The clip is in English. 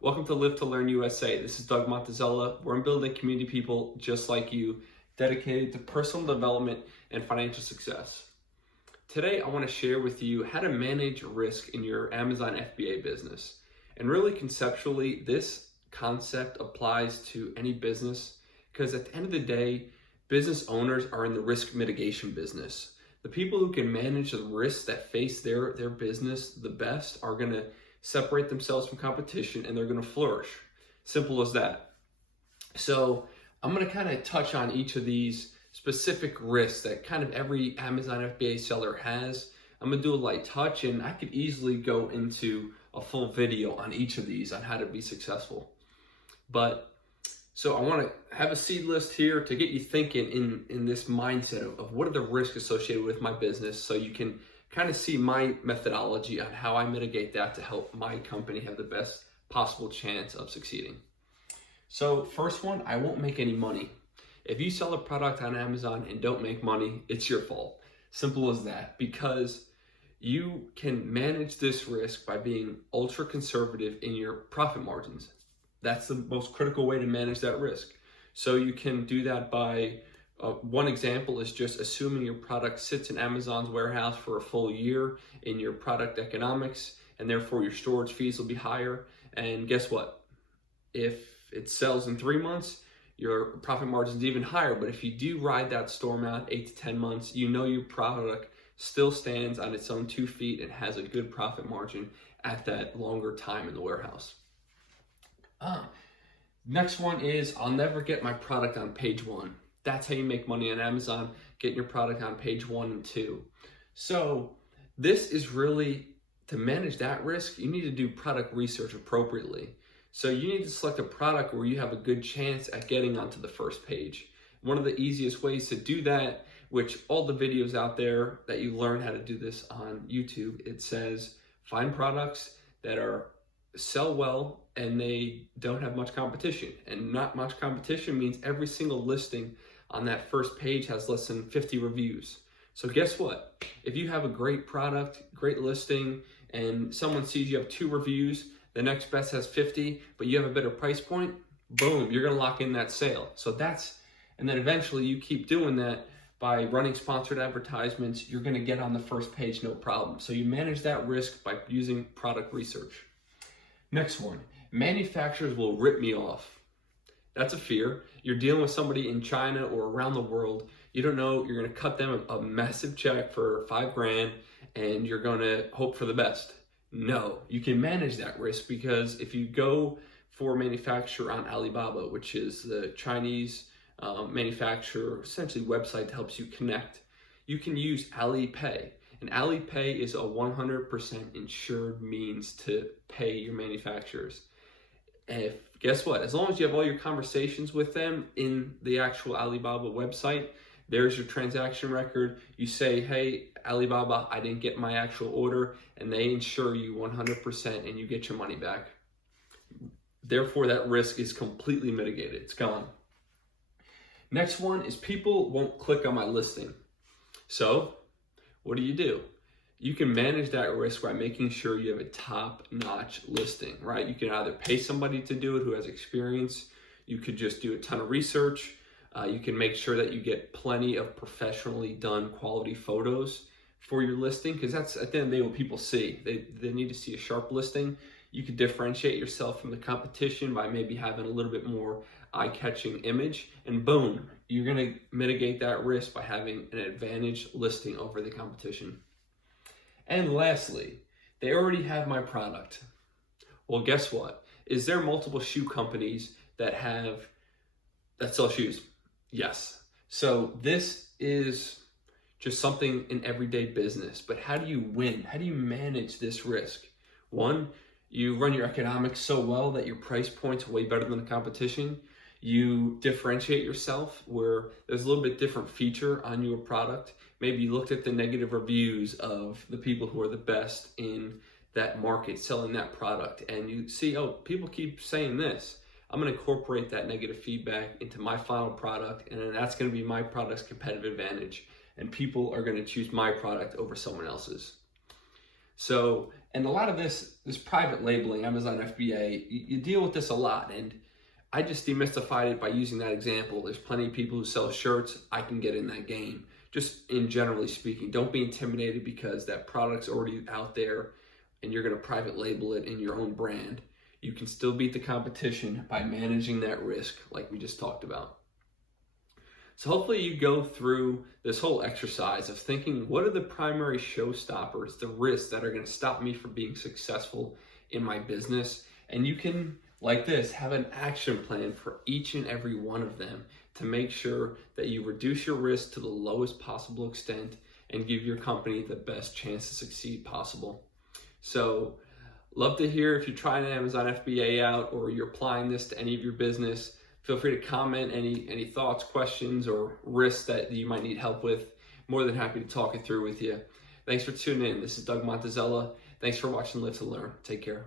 Welcome to Live to Learn USA. This is Doug Montezella. We're building community people just like you, dedicated to personal development and financial success. Today, I want to share with you how to manage risk in your Amazon FBA business. And really conceptually, this concept applies to any business because at the end of the day, business owners are in the risk mitigation business. The people who can manage the risks that face their business the best are going to separate themselves from competition and they're going to flourish. Simple as that. So I'm going to kind of touch on each of these specific risks that kind of every Amazon FBA seller has. I'm going to do a light touch, and I could easily go into a full video on each of these on how to be successful. So I want to have a seed list here to get you thinking in this mindset of what are the risks associated with my business, so you can kind of see my methodology on how I mitigate that to help my company have the best possible chance of succeeding. So first one, I won't make any money. If you sell a product on Amazon and don't make money, it's your fault. Simple as that, because you can manage this risk by being ultra conservative in your profit margins. That's the most critical way to manage that risk. So you can do that by, one example is just assuming your product sits in Amazon's warehouse for a full year in your product economics, and therefore your storage fees will be higher. And guess what? If it sells in 3 months, your profit margin is even higher. But if you do ride that storm out 8 to 10 months, you know your product still stands on its own 2 feet and has a good profit margin at that longer time in the warehouse. Next one is I'll never get my product on page 1. That's how you make money on Amazon, getting your product on page 1 and 2. So this is really, to manage that risk, you need to do product research appropriately. So you need to select a product where you have a good chance at getting onto the first page. One of the easiest ways to do that, which all the videos out there that you learn how to do this on YouTube, it says find products that sell well and they don't have much competition. And not much competition means every single listing on that first page has less than 50 reviews. So guess what? If you have a great product, great listing, and someone sees you have 2 reviews, the next best has 50, but you have a better price point, boom, you're gonna lock in that sale. And then eventually you keep doing that by running sponsored advertisements, you're gonna get on the first page, no problem. So you manage that risk by using product research. Next one, manufacturers will rip me off. That's a fear. You're dealing with somebody in China or around the world. You don't know, you're gonna cut them a massive check for $5,000 and you're gonna hope for the best. No, you can manage that risk, because if you go for a manufacturer on Alibaba, which is the Chinese manufacturer, essentially website that helps you connect, you can use Alipay. And Alipay is a 100% insured means to pay your manufacturers. And guess what? As long as you have all your conversations with them in the actual Alibaba website, there's your transaction record. You say, hey, Alibaba, I didn't get my actual order, and they insure you 100% and you get your money back. Therefore, that risk is completely mitigated. It's gone. Next one is people won't click on my listing. So what do? You can manage that risk by making sure you have a top-notch listing, right? You can either pay somebody to do it who has experience. You could just do a ton of research. You can make sure that you get plenty of professionally done quality photos for your listing, because that's at the end of the day what people see. They need to see a sharp listing. You could differentiate yourself from the competition by maybe having a little bit more eye-catching image, and boom, you're gonna mitigate that risk by having an advantage listing over the competition. And lastly, they already have my product. Well, guess what? Is there multiple shoe companies that sell shoes? Yes. So this is just something in everyday business, but how do you win? How do you manage this risk? One, you run your economics so well that your price point's way better than the competition. You differentiate yourself where there's a little bit different feature on your product. Maybe you looked at the negative reviews of the people who are the best in that market selling that product, and you see, oh, people keep saying this. I'm going to incorporate that negative feedback into my final product, and then that's going to be my product's competitive advantage, and people are going to choose my product over someone else's. So And a lot of this private labeling, Amazon FBA, you deal with this a lot. And I just demystified it by using that example. There's plenty of people who sell shirts. I can get in that game. Just in generally speaking, don't be intimidated because that product's already out there and you're going to private label it in your own brand. You can still beat the competition by managing that risk like we just talked about. So hopefully you go through this whole exercise of thinking, what are the primary showstoppers, the risks that are going to stop me from being successful in my business? And you can, like this, have an action plan for each and every one of them to make sure that you reduce your risk to the lowest possible extent and give your company the best chance to succeed possible. So love to hear if you're trying an Amazon FBA out or you're applying this to any of your business. Feel free to comment any thoughts, questions, or risks that you might need help with. More than happy to talk it through with you. Thanks for tuning in. This is Doug Montezella. Thanks for watching Live to Learn. Take care.